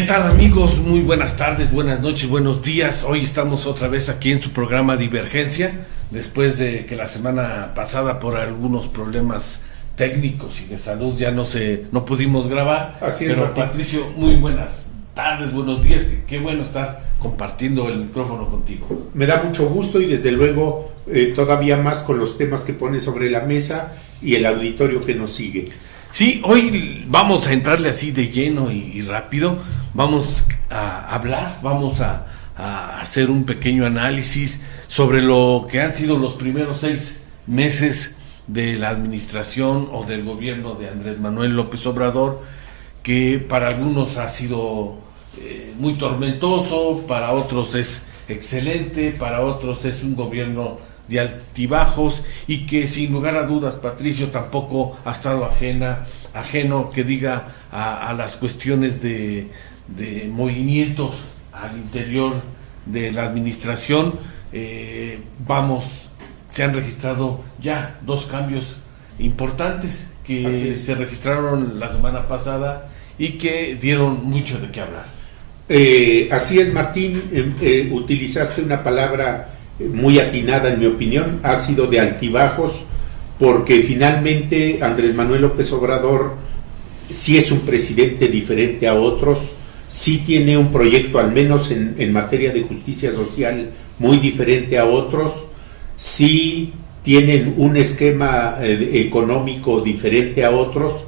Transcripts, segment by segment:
¿Qué tal, amigos? Muy buenas tardes, buenas noches, buenos días. Hoy estamos otra vez aquí en su programa Divergencia, después de que la semana pasada por algunos problemas técnicos y de salud ya no pudimos grabar. Así es, pero Martín. Patricio, muy buenas tardes, buenos días. Qué bueno estar compartiendo el micrófono contigo. Me da mucho gusto y desde luego todavía más con los temas que pone sobre la mesa y el auditorio que nos sigue. Sí, hoy vamos a entrarle así de lleno y rápido. Vamos a hablar, vamos a hacer un pequeño análisis sobre lo que han sido los primeros 6 meses de la administración o del gobierno de Andrés Manuel López Obrador, que para algunos ha sido muy tormentoso, para otros es excelente, para otros es un gobierno de altibajos y que sin lugar a dudas, Patricio, tampoco ha estado ajeno que diga a las cuestiones de movimientos al interior de la administración. Se han registrado ya 2 cambios importantes que se registraron la semana pasada y que dieron mucho de qué hablar. Así es, Martín, utilizaste una palabra muy atinada en mi opinión, ha sido de altibajos, porque finalmente Andrés Manuel López Obrador sí es un presidente diferente a otros, sí tiene un proyecto, al menos en materia de justicia social, muy diferente a otros, sí tienen un esquema económico diferente a otros,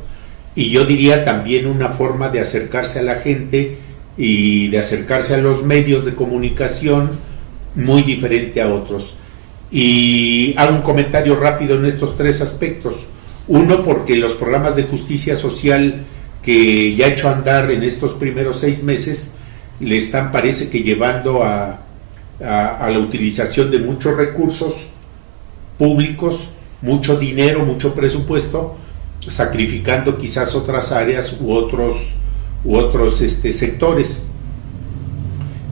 y yo diría también una forma de acercarse a la gente y de acercarse a los medios de comunicación muy diferente a otros. Y hago un comentario rápido en estos 3 aspectos. Uno, porque los programas de justicia social que ya ha hecho andar en estos primeros 6 meses le están, parece que, llevando a la utilización de muchos recursos públicos, mucho dinero, mucho presupuesto, sacrificando quizás otras áreas u otros sectores.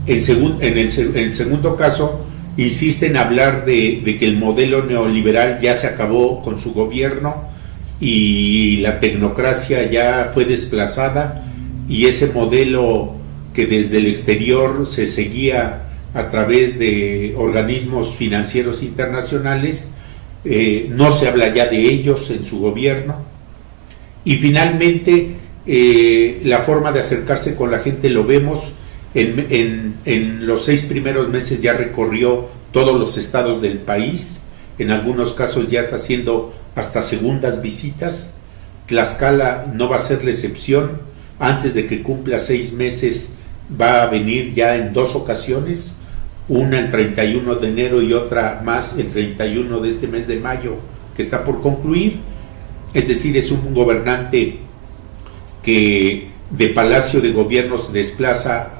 En el segundo caso, insiste en hablar de que el modelo neoliberal ya se acabó con su gobierno y la tecnocracia ya fue desplazada, y ese modelo que desde el exterior se seguía a través de organismos financieros internacionales, no se habla ya de ellos en su gobierno. Y finalmente, la forma de acercarse con la gente lo vemos. En los 6 primeros meses ya recorrió todos los estados del país, en algunos casos ya está haciendo hasta segundas visitas. Tlaxcala no va a ser la excepción, antes de que cumpla 6 meses va a venir ya en 2 ocasiones, una el 31 de enero y otra más el 31 de este mes de mayo que está por concluir. Es decir, es un gobernante que de Palacio de Gobierno se desplaza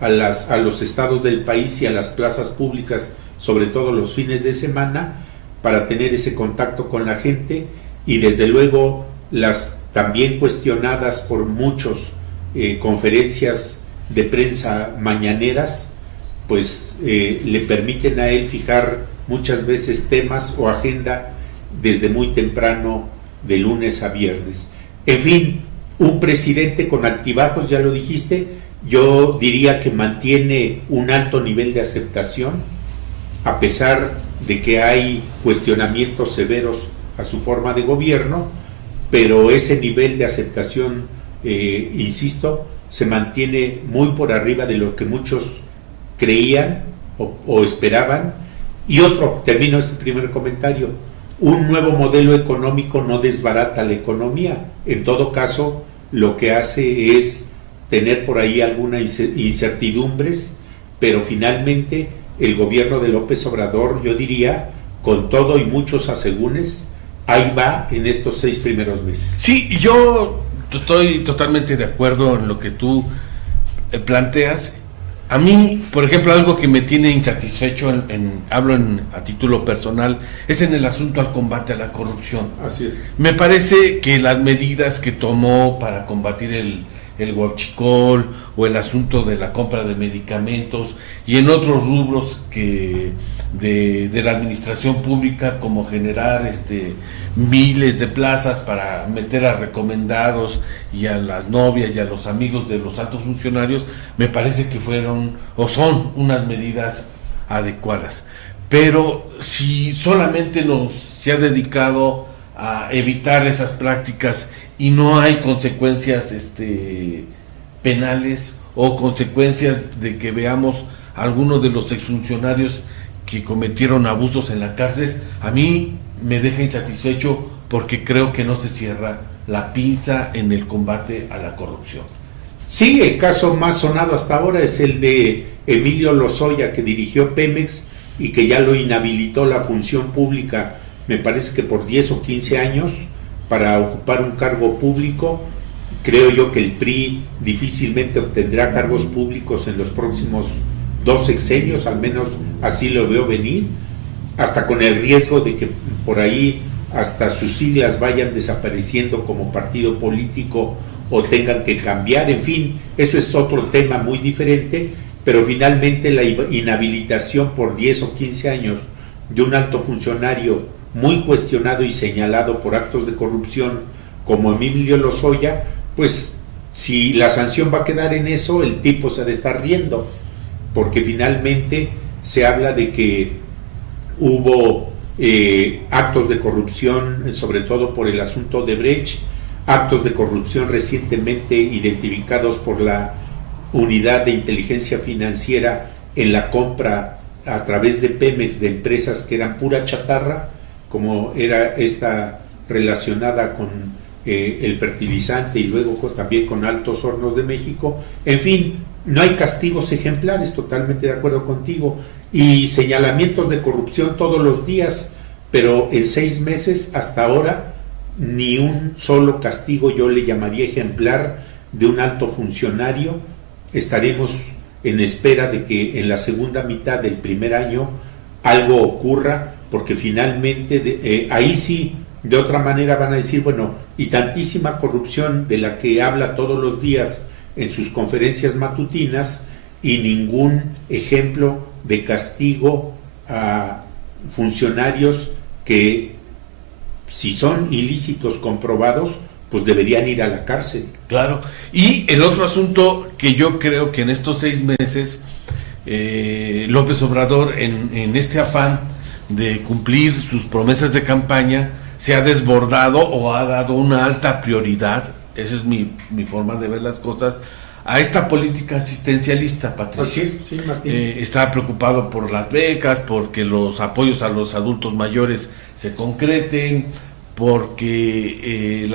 a los estados del país y a las plazas públicas, sobre todo los fines de semana, para tener ese contacto con la gente, y desde luego las también cuestionadas por muchos conferencias de prensa mañaneras, pues le permiten a él fijar muchas veces temas o agenda desde muy temprano, de lunes a viernes. En fin, un presidente con altibajos, ya lo dijiste. Yo diría que mantiene un alto nivel de aceptación, a pesar de que hay cuestionamientos severos a su forma de gobierno, pero ese nivel de aceptación, insisto, se mantiene muy por arriba de lo que muchos creían o esperaban. Y termino este primer comentario: un nuevo modelo económico no desbarata la economía, en todo caso lo que hace es tener por ahí algunas incertidumbres, pero finalmente el gobierno de López Obrador, yo diría, con todo y muchos asegúnes, ahí va en estos 6 primeros meses. Sí, yo estoy totalmente de acuerdo en lo que tú planteas. A mí, por ejemplo, algo que me tiene insatisfecho, hablo a título personal, es en el asunto al combate a la corrupción. Así es. Me parece que las medidas que tomó para combatir el huachicol o el asunto de la compra de medicamentos y en otros rubros que de la administración pública, como generar miles de plazas para meter a recomendados y a las novias y a los amigos de los altos funcionarios, me parece que fueron o son unas medidas adecuadas. Pero si solamente se ha dedicado a evitar esas prácticas y no hay consecuencias penales o consecuencias de que veamos a algunos de los exfuncionarios que cometieron abusos en la cárcel, a mí me deja insatisfecho porque creo que no se cierra la pinza en el combate a la corrupción. Sí, el caso más sonado hasta ahora es el de Emilio Lozoya, que dirigió Pemex y que ya lo inhabilitó la función pública, me parece que por 10 o 15 años, para ocupar un cargo público. Creo yo que el PRI difícilmente obtendrá cargos públicos en los próximos 2 sexenios, al menos así lo veo venir, hasta con el riesgo de que por ahí hasta sus siglas vayan desapareciendo como partido político o tengan que cambiar. En fin, eso es otro tema muy diferente, pero finalmente la inhabilitación por 10 o 15 años de un alto funcionario muy cuestionado y señalado por actos de corrupción como Emilio Lozoya, pues si la sanción va a quedar en eso, el tipo se ha de estar riendo, porque finalmente se habla de que hubo actos de corrupción, sobre todo por el asunto de Brecht, actos de corrupción recientemente identificados por la Unidad de Inteligencia Financiera en la compra a través de Pemex de empresas que eran pura chatarra, como era esta relacionada con el fertilizante y luego también con Altos Hornos de México. En fin, no hay castigos ejemplares, totalmente de acuerdo contigo, y señalamientos de corrupción todos los días, pero en 6 meses hasta ahora ni un solo castigo yo le llamaría ejemplar de un alto funcionario. Estaremos en espera de que en la segunda mitad del primer año algo ocurra, porque finalmente ahí sí, de otra manera van a decir, bueno, y tantísima corrupción de la que habla todos los días en sus conferencias matutinas y ningún ejemplo de castigo a funcionarios que, si son ilícitos comprobados, pues deberían ir a la cárcel. Claro, y el otro asunto que yo creo que en estos 6 meses López Obrador, en este afán de cumplir sus promesas de campaña, se ha desbordado o ha dado una alta prioridad, esa es mi forma de ver las cosas, a esta política asistencialista, Patricio. Así es, sí, Martín. Está preocupado por las becas, porque los apoyos a los adultos mayores se concreten, porque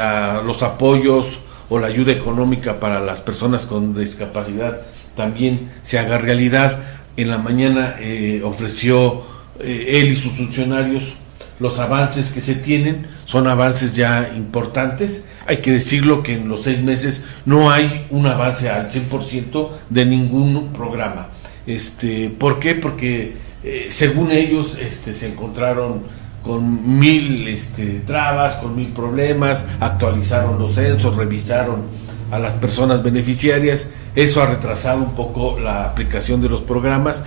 los apoyos o la ayuda económica para las personas con discapacidad también se haga realidad. En la mañana ofreció él y sus funcionarios los avances que se tienen, son avances ya importantes. Hay que decirlo que en los 6 meses no hay un avance al 100% de ningún programa. ¿Por qué? Porque según ellos se encontraron con 1000 trabas, con 1000 problemas, actualizaron los censos, revisaron a las personas beneficiarias. Eso ha retrasado un poco la aplicación de los programas,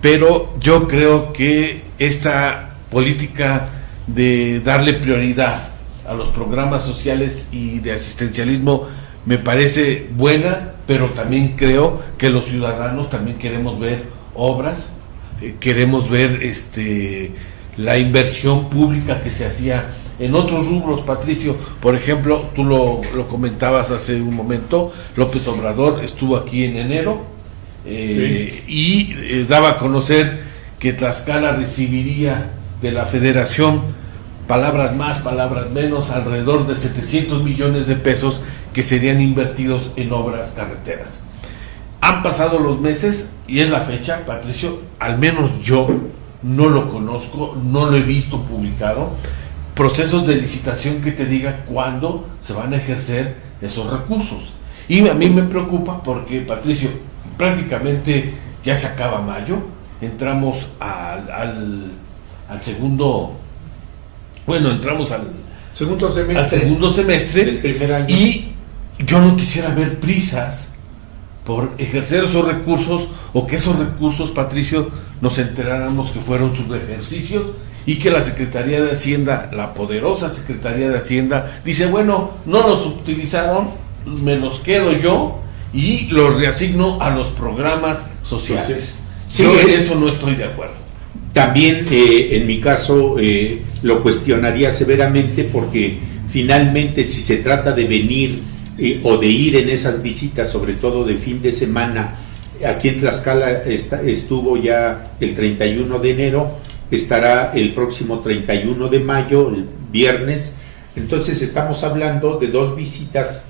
pero yo creo que esta política de darle prioridad a los programas sociales y de asistencialismo me parece buena, pero también creo que los ciudadanos también queremos ver obras, queremos ver la inversión pública que se hacía en otros rubros, Patricio. Por ejemplo, tú lo comentabas hace un momento, López Obrador estuvo aquí en enero y daba a conocer que Tlaxcala recibiría de la Federación, palabras más, palabras menos, alrededor de 700 millones de pesos que serían invertidos en obras carreteras. Han pasado los meses y es la fecha, Patricio, al menos yo no lo conozco, no lo he visto publicado, procesos de licitación que te diga cuándo se van a ejercer esos recursos. Y a mí me preocupa porque, Patricio, prácticamente ya se acaba mayo, entramos al segundo, entramos al segundo semestre del primer año. Y yo no quisiera ver prisas por ejercer esos recursos, o que esos recursos, Patricio, nos enteráramos que fueron subejercicios, y que la Secretaría de Hacienda, la poderosa Secretaría de Hacienda, dice, bueno, no los utilizaron, me los quedo yo y los reasigno a los programas sociales. Sí, yo en eso no estoy de acuerdo. También en mi caso lo cuestionaría severamente, porque finalmente si se trata de venir o de ir en esas visitas, sobre todo de fin de semana, aquí en Tlaxcala estuvo ya el 31 de enero, estará el próximo 31 de mayo, el viernes. Entonces estamos hablando de 2 visitas.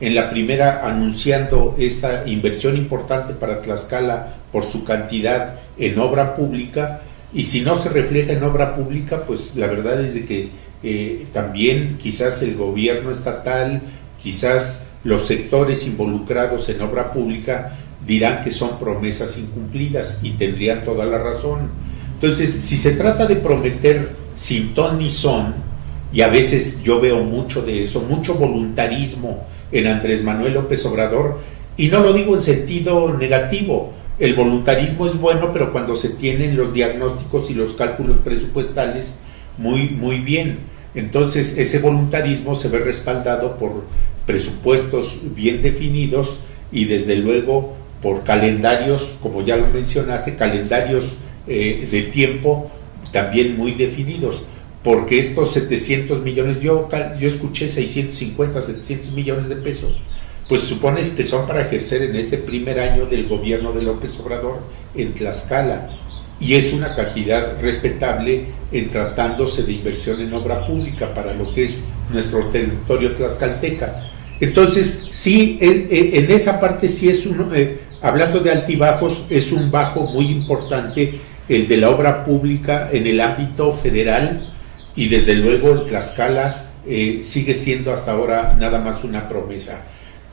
En la primera anunciando esta inversión importante para Tlaxcala por su cantidad en obra pública, y si no se refleja en obra pública, pues la verdad es de que también quizás el gobierno estatal, quizás los sectores involucrados en obra pública dirán que son promesas incumplidas, y tendrían toda la razón. Entonces, si se trata de prometer sin ton ni son, y a veces yo veo mucho de eso, mucho voluntarismo en Andrés Manuel López Obrador, y no lo digo en sentido negativo, el voluntarismo es bueno, pero cuando se tienen los diagnósticos y los cálculos presupuestales muy bien, entonces ese voluntarismo se ve respaldado por presupuestos bien definidos, y desde luego por calendarios, como ya lo mencionaste, calendarios de tiempo también muy definidos, porque estos 700 millones, yo escuché 650, 700 millones de pesos, pues supone que son para ejercer en este primer año del gobierno de López Obrador en Tlaxcala, y es una cantidad respetable en tratándose de inversión en obra pública para lo que es nuestro territorio tlaxcalteca. Entonces, sí, en esa parte sí es hablando de altibajos, es un bajo muy importante el de la obra pública en el ámbito federal, y desde luego el Tlaxcala sigue siendo hasta ahora nada más una promesa.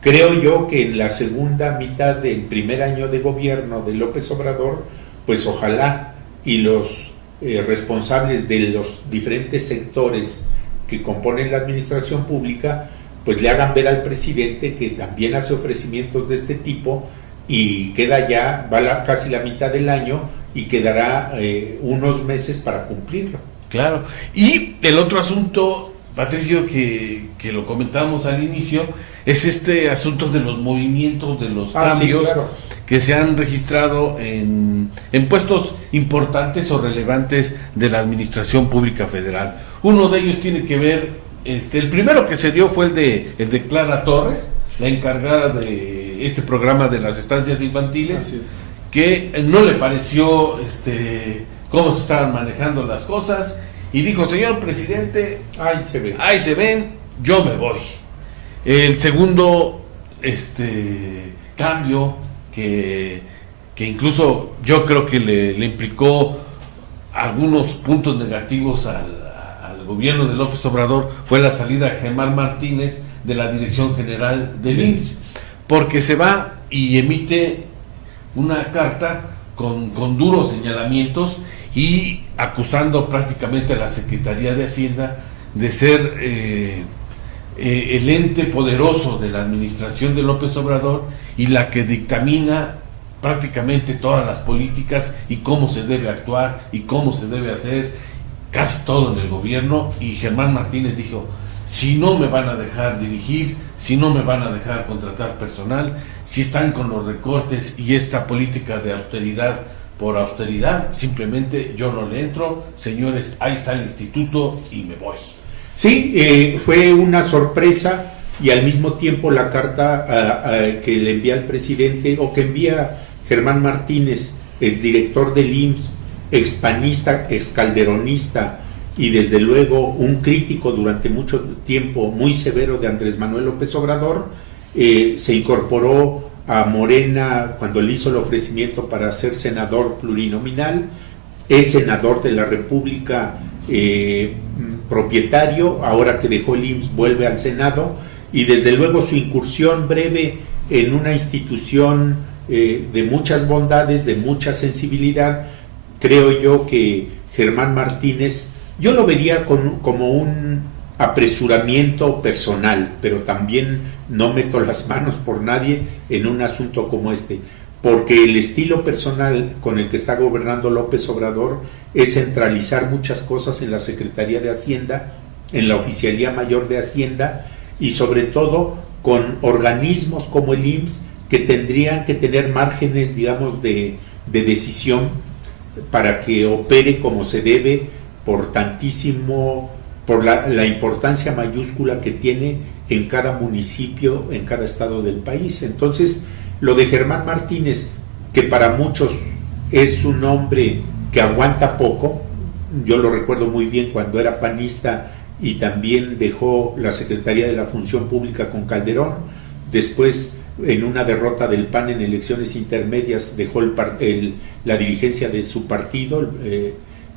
Creo yo que en la segunda mitad del primer año de gobierno de López Obrador, pues ojalá y los responsables de los diferentes sectores que componen la administración pública, pues le hagan ver al presidente que también hace ofrecimientos de este tipo, y queda ya, casi la mitad del año, y quedará unos meses para cumplirlo. Claro. Y el otro asunto, Patricio, que lo comentábamos al inicio, es este asunto de los movimientos, de los cambios, sí, claro, que se han registrado en puestos importantes o relevantes de la Administración Pública Federal. Uno de ellos tiene que ver, el primero que se dio fue el de Clara Torres, la encargada de este programa de las estancias infantiles, que no le pareció cómo se estaban manejando las cosas, y dijo, señor presidente, ahí se ven, yo me voy. El segundo cambio que incluso yo creo que le implicó algunos puntos negativos al gobierno de López Obrador fue la salida de Germán Martínez de la Dirección General del IMSS, porque se va y emite una carta con duros señalamientos y acusando prácticamente a la Secretaría de Hacienda de ser el ente poderoso de la administración de López Obrador y la que dictamina prácticamente todas las políticas y cómo se debe actuar y cómo se debe hacer casi todo en el gobierno. Y Germán Martínez dijo, si no me van a dejar dirigir, si no me van a dejar contratar personal, si están con los recortes y esta política de austeridad por austeridad, simplemente yo no le entro, señores, ahí está el instituto y me voy. Sí, fue una sorpresa, y al mismo tiempo la carta que le envía al presidente, o que envía Germán Martínez, exdirector del IMSS, expanista, excalderonista, y desde luego un crítico durante mucho tiempo muy severo de Andrés Manuel López Obrador, se incorporó a Morena cuando le hizo el ofrecimiento para ser senador plurinominal, es senador de la República, propietario, ahora que dejó el IMSS vuelve al Senado, y desde luego su incursión breve en una institución de muchas bondades, de mucha sensibilidad. Creo yo que Germán Martínez, yo lo vería como un apresuramiento personal, pero también no meto las manos por nadie en un asunto como este, porque el estilo personal con el que está gobernando López Obrador es centralizar muchas cosas en la Secretaría de Hacienda, en la Oficialía Mayor de Hacienda, y sobre todo con organismos como el IMSS, que tendrían que tener márgenes, digamos, de decisión para que opere como se debe, por la importancia mayúscula que tiene en cada municipio, en cada estado del país. Entonces, lo de Germán Martínez, que para muchos es un hombre que aguanta poco, yo lo recuerdo muy bien cuando era panista y también dejó la Secretaría de la Función Pública con Calderón, después en una derrota del PAN en elecciones intermedias dejó la dirigencia de su partido,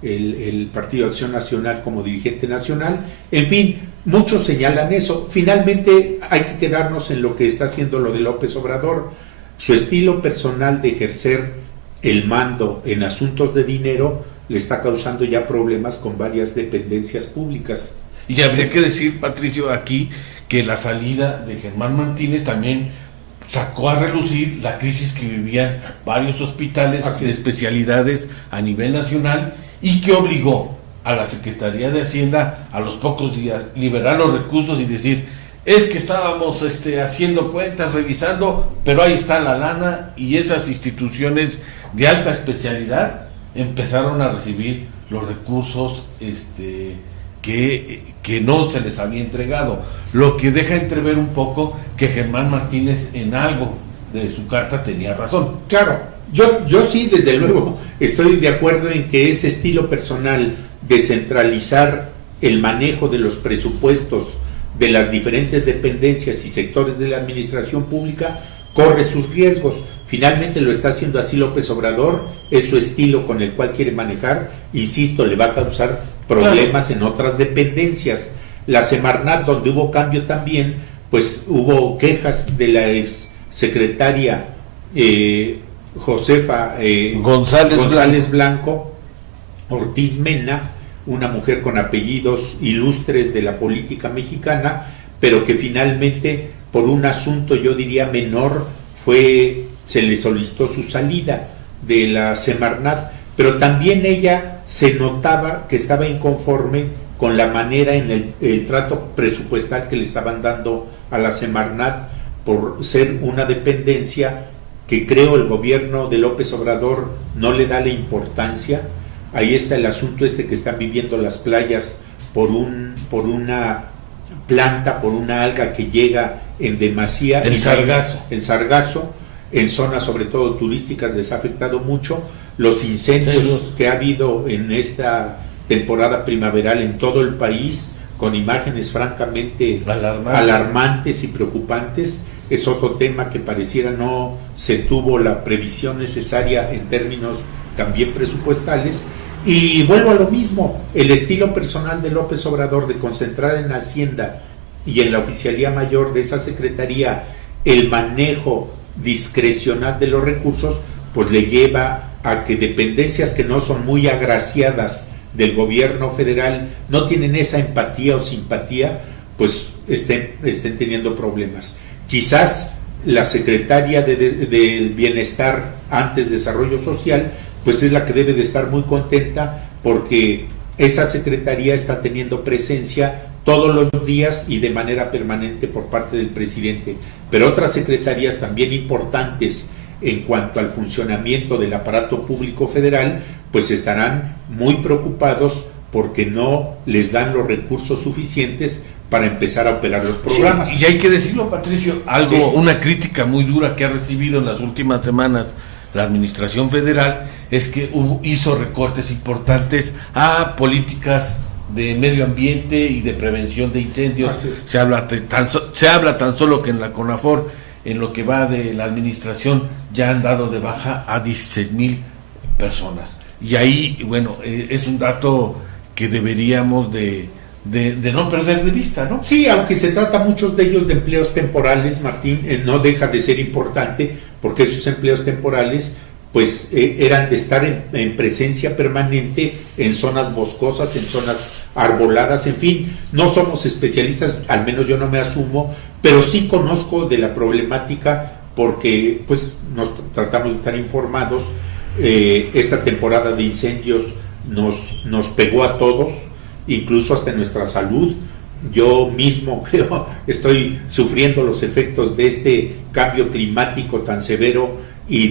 el Partido de Acción Nacional, como dirigente nacional. En fin, muchos señalan eso. Finalmente hay que quedarnos en lo que está haciendo lo de López Obrador. Su estilo personal de ejercer el mando en asuntos de dinero le está causando ya problemas con varias dependencias públicas. Y habría que decir, Patricio, aquí que la salida de Germán Martínez también sacó a relucir la crisis que vivían varios hospitales de especialidades a nivel nacional, y que obligó a la Secretaría de Hacienda a los pocos días liberar los recursos y decir: es que estábamos haciendo cuentas, revisando, pero ahí está la lana, y esas instituciones de alta especialidad empezaron a recibir los recursos que no se les había entregado, lo que deja entrever un poco que Germán Martínez en algo de su carta tenía razón. Claro, yo sí, desde luego, estoy de acuerdo en que ese estilo personal de centralizar el manejo de los presupuestos de las diferentes dependencias y sectores de la administración pública corre sus riesgos. Finalmente lo está haciendo así López Obrador, es su estilo con el cual quiere manejar, insisto, le va a causar problemas en otras dependencias. La Semarnat, donde hubo cambio también, pues hubo quejas de la ex secretaria Josefa González Blanco Ortiz Mena, una mujer con apellidos ilustres de la política mexicana, pero que finalmente, por un asunto yo diría menor, se le solicitó su salida de la Semarnat, pero también ella se notaba que estaba inconforme con la manera en el trato presupuestal que le estaban dando a la Semarnat, por ser una dependencia que creo el gobierno de López Obrador no le da la importancia. Ahí está el asunto que están viviendo las playas por una planta, por una alga que llega en demasía. El sargazo, en zonas sobre todo turísticas les ha afectado mucho. Los incendios que ha habido en esta temporada primaveral en todo el país, con imágenes francamente alarmantes y preocupantes, es otro tema que pareciera no se tuvo la previsión necesaria en términos también presupuestales. Y vuelvo a lo mismo, el estilo personal de López Obrador de concentrar en Hacienda y en la Oficialía Mayor de esa Secretaría el manejo discrecional de los recursos, pues le lleva a que dependencias que no son muy agraciadas del gobierno federal, no tienen esa empatía o simpatía, pues estén teniendo problemas. Quizás la secretaria de Bienestar, antes Desarrollo Social, pues es la que debe de estar muy contenta, porque esa secretaría está teniendo presencia todos los días y de manera permanente por parte del presidente, pero otras secretarías también importantes en cuanto al funcionamiento del aparato público federal, pues estarán muy preocupados porque no les dan los recursos suficientes para empezar a operar los programas. Sí, y hay que decirlo, Patricio, una crítica muy dura que ha recibido en las últimas semanas la administración federal es que hizo recortes importantes a políticas de medio ambiente y de prevención de incendios. Se habla tan solo que en la CONAFOR, en lo que va de la administración, ya han dado de baja a 16,000 personas. Y ahí, bueno, es un dato que deberíamos de no perder de vista, ¿no? Sí, aunque se trata muchos de ellos de empleos temporales, Martín, no deja de ser importante, porque esos empleos temporales pues eran de estar en presencia permanente en zonas boscosas, en zonas arboladas, en fin. No somos especialistas, al menos yo no me asumo, pero sí conozco de la problemática porque pues nos tratamos de estar informados. Esta temporada de incendios nos pegó a todos, incluso hasta en nuestra salud. Yo mismo creo estoy sufriendo los efectos de este cambio climático tan severo y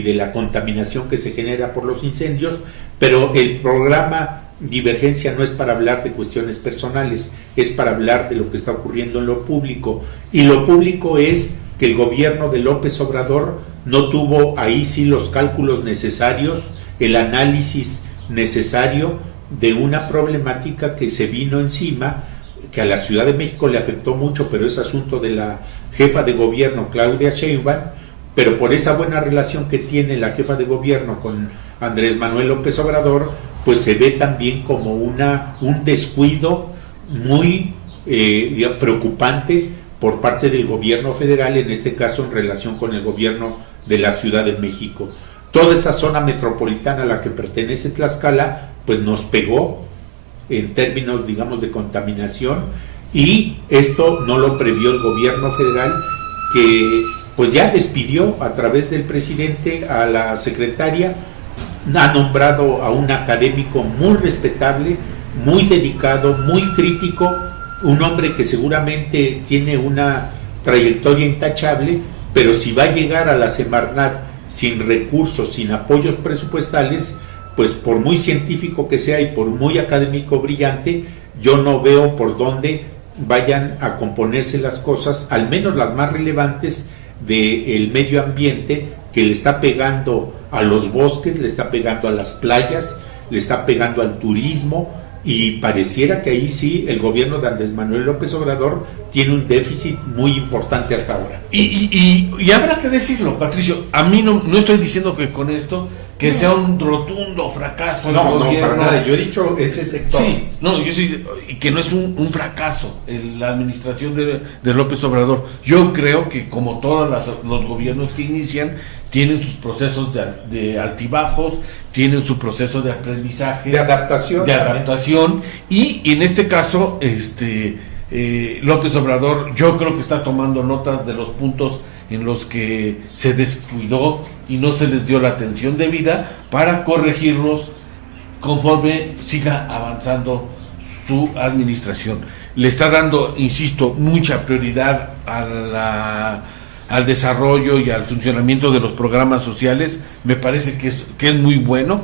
de la contaminación que se genera por los incendios, pero el programa Divergencia no es para hablar de cuestiones personales, es para hablar de lo que está ocurriendo en lo público, y lo público es que el gobierno de López Obrador no tuvo ahí sí los cálculos necesarios, el análisis necesario de una problemática que se vino encima, que a la Ciudad de México le afectó mucho, pero es asunto de la jefa de gobierno Claudia Sheinbaum, pero por esa buena relación que tiene la jefa de gobierno con Andrés Manuel López Obrador, pues se ve también como un descuido muy preocupante por parte del gobierno federal, en este caso en relación con el gobierno de la Ciudad de México. Toda esta zona metropolitana a la que pertenece Tlaxcala, pues nos pegó en términos, digamos, de contaminación, y esto no lo previó el gobierno federal, que pues ya despidió a través del presidente a la secretaria, ha nombrado a un académico muy respetable, muy dedicado, muy crítico, un hombre que seguramente tiene una trayectoria intachable, pero si va a llegar a la Semarnat sin recursos, sin apoyos presupuestales, pues por muy científico que sea y por muy académico brillante, yo no veo por dónde vayan a componerse las cosas, al menos las más relevantes del medio ambiente, que le está pegando a los bosques, le está pegando a las playas, le está pegando al turismo, y pareciera que ahí sí el gobierno de Andrés Manuel López Obrador tiene un déficit muy importante hasta ahora. Y habrá que decirlo, Patricio, a mí no estoy diciendo que con esto que sea un rotundo fracaso del gobierno. No, para nada, yo he dicho ese sector. Sí, no, yo sí, que no es un fracaso en la administración de López Obrador. Yo creo que como todos los gobiernos que inician, tienen sus procesos de altibajos, tienen su proceso de aprendizaje, de adaptación, y en este caso López Obrador, yo creo que está tomando nota de los puntos en los que se descuidó y no se les dio la atención debida para corregirlos conforme siga avanzando su administración. Le está dando, insisto, mucha prioridad al desarrollo y al funcionamiento de los programas sociales. Me parece que es muy bueno.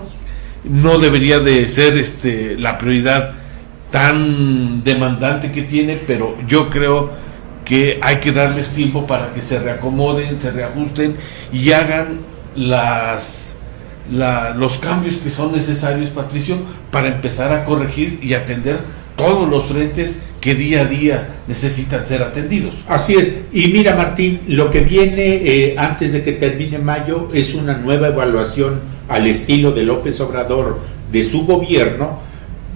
No debería de ser la prioridad tan demandante que tiene, pero yo creo que hay que darles tiempo para que se reacomoden, se reajusten y hagan los cambios que son necesarios, Patricio, para empezar a corregir y atender todos los frentes que día a día necesitan ser atendidos. Así es. Y mira, Martín, lo que viene antes de que termine mayo es una nueva evaluación al estilo de López Obrador de su gobierno,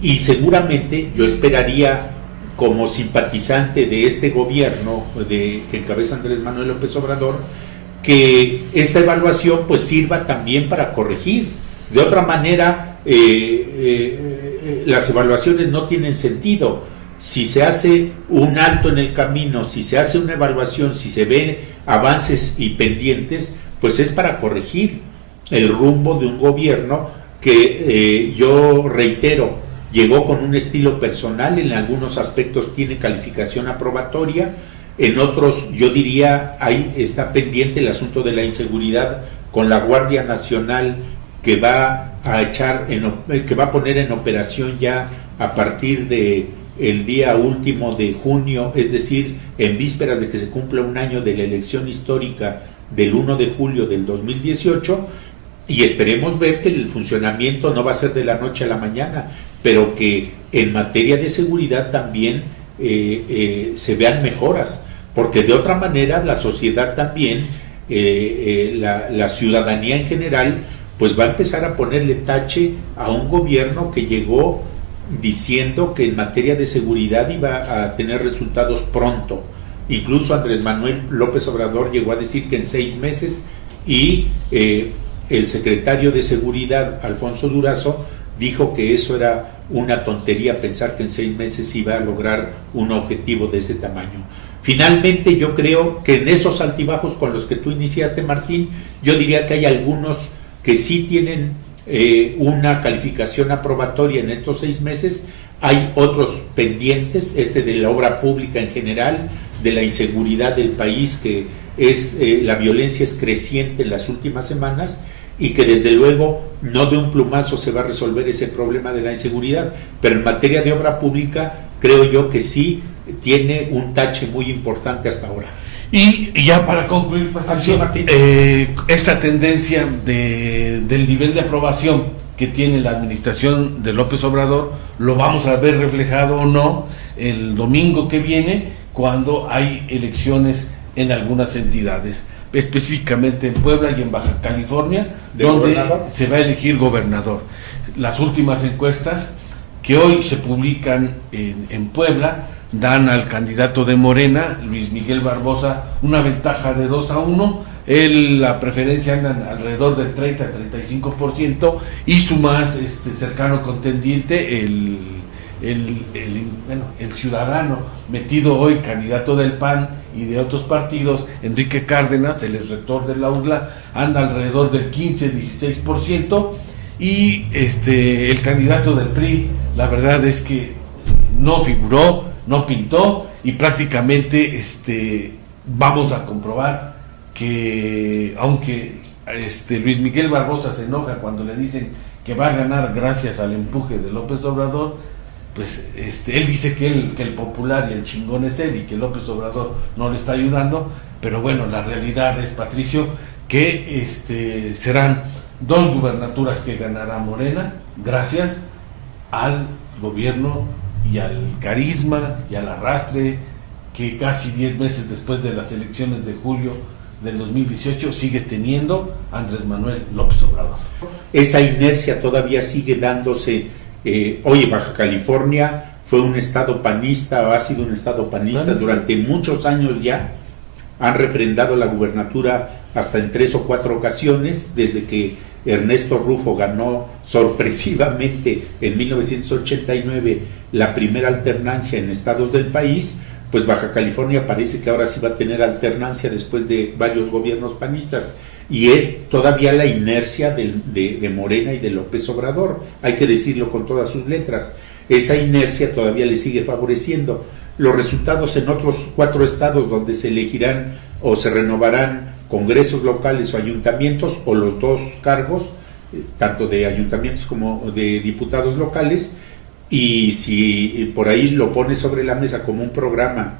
y seguramente yo esperaría, como simpatizante de este gobierno que encabeza Andrés Manuel López Obrador, que esta evaluación pues sirva también para corregir. De otra manera, las evaluaciones no tienen sentido. Si se hace un alto en el camino, si se hace una evaluación, si se ven avances y pendientes, pues es para corregir el rumbo de un gobierno que yo reitero, llegó con un estilo personal, en algunos aspectos tiene calificación aprobatoria, en otros yo diría ahí está pendiente el asunto de la inseguridad con la Guardia Nacional, que va a poner en operación ya a partir de el día último de junio, es decir, en vísperas de que se cumpla un año de la elección histórica del 1 de julio del 2018, y esperemos ver que el funcionamiento no va a ser de la noche a la mañana, pero que en materia de seguridad también se vean mejoras, porque de otra manera la sociedad también, la ciudadanía en general, pues va a empezar a ponerle tache a un gobierno que llegó diciendo que en materia de seguridad iba a tener resultados pronto. Incluso Andrés Manuel López Obrador llegó a decir que en 6 meses, y el secretario de Seguridad, Alfonso Durazo, dijo que eso era una tontería pensar que en 6 meses iba a lograr un objetivo de ese tamaño. Finalmente, yo creo que en esos altibajos con los que tú iniciaste, Martín, yo diría que hay algunos que sí tienen una calificación aprobatoria en estos 6 meses, hay otros pendientes, de la obra pública en general, de la inseguridad del país, que es la violencia es creciente en las últimas semanas, y que desde luego no de un plumazo se va a resolver ese problema de la inseguridad, pero en materia de obra pública creo yo que sí tiene un tache muy importante hasta ahora. Y ya para concluir, Patricio, esta tendencia del nivel de aprobación que tiene la administración de López Obrador, lo vamos a ver reflejado o no el domingo que viene, cuando hay elecciones en algunas entidades, específicamente en Puebla y en Baja California, donde se va a elegir gobernador. Las últimas encuestas que hoy se publican en Puebla dan al candidato de Morena, Luis Miguel Barbosa, una ventaja de 2-1. La preferencia anda alrededor del 30-35%, y su más cercano contendiente, el ciudadano metido hoy candidato del PAN y de otros partidos, Enrique Cárdenas, el exrector de la UDLA, anda alrededor del 15-16%, y el candidato del PRI, la verdad es que no figuró, no pintó, y prácticamente vamos a comprobar que aunque Luis Miguel Barbosa se enoja cuando le dicen que va a ganar gracias al empuje de López Obrador, pues él dice que el popular y el chingón es él, y que López Obrador no le está ayudando. Pero bueno, la realidad es, Patricio, que serán 2 gubernaturas que ganará Morena gracias al gobierno y al carisma y al arrastre que casi 10 meses después de las elecciones de julio del 2018 sigue teniendo Andrés Manuel López Obrador. Esa inercia todavía sigue dándose. Baja California fue un estado panista, o ha sido un estado panista durante muchos años ya. Han refrendado la gubernatura hasta en 3 o 4 ocasiones, desde que Ernesto Rufo ganó sorpresivamente en 1989 la primera alternancia en estados del país. Pues Baja California parece que ahora sí va a tener alternancia después de varios gobiernos panistas, y es todavía la inercia de Morena y de López Obrador, hay que decirlo con todas sus letras. Esa inercia todavía le sigue favoreciendo. Los resultados en otros 4 estados donde se elegirán o se renovarán congresos locales o ayuntamientos, o los 2 cargos, tanto de ayuntamientos como de diputados locales, y si por ahí lo pone sobre la mesa como un programa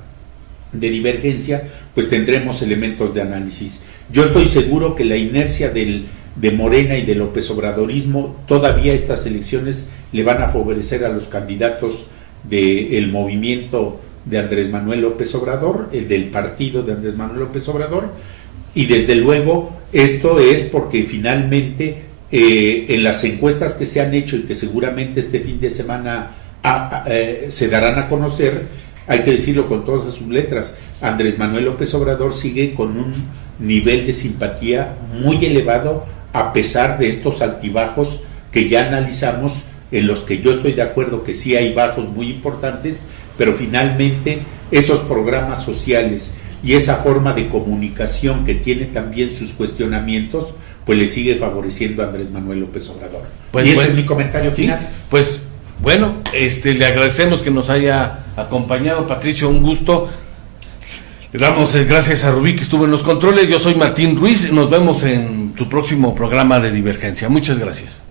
de divergencia, pues tendremos elementos de análisis. Yo estoy seguro que la inercia de Morena y de López Obradorismo, todavía estas elecciones le van a favorecer a los candidatos del movimiento de Andrés Manuel López Obrador, del partido de Andrés Manuel López Obrador, y desde luego esto es porque finalmente en las encuestas que se han hecho y que seguramente este fin de semana se darán a conocer, hay que decirlo con todas sus letras, Andrés Manuel López Obrador sigue con un nivel de simpatía muy elevado, a pesar de estos altibajos que ya analizamos, en los que yo estoy de acuerdo que sí hay bajos muy importantes, pero finalmente esos programas sociales y esa forma de comunicación que tiene también sus cuestionamientos, pues le sigue favoreciendo a Andrés Manuel López Obrador. Pues, y ese es mi comentario final. Sí, pues bueno, le agradecemos que nos haya acompañado, Patricio, un gusto. Le damos gracias a Rubí, que estuvo en los controles. Yo soy Martín Ruiz, nos vemos en su próximo programa de Divergencia. Muchas gracias.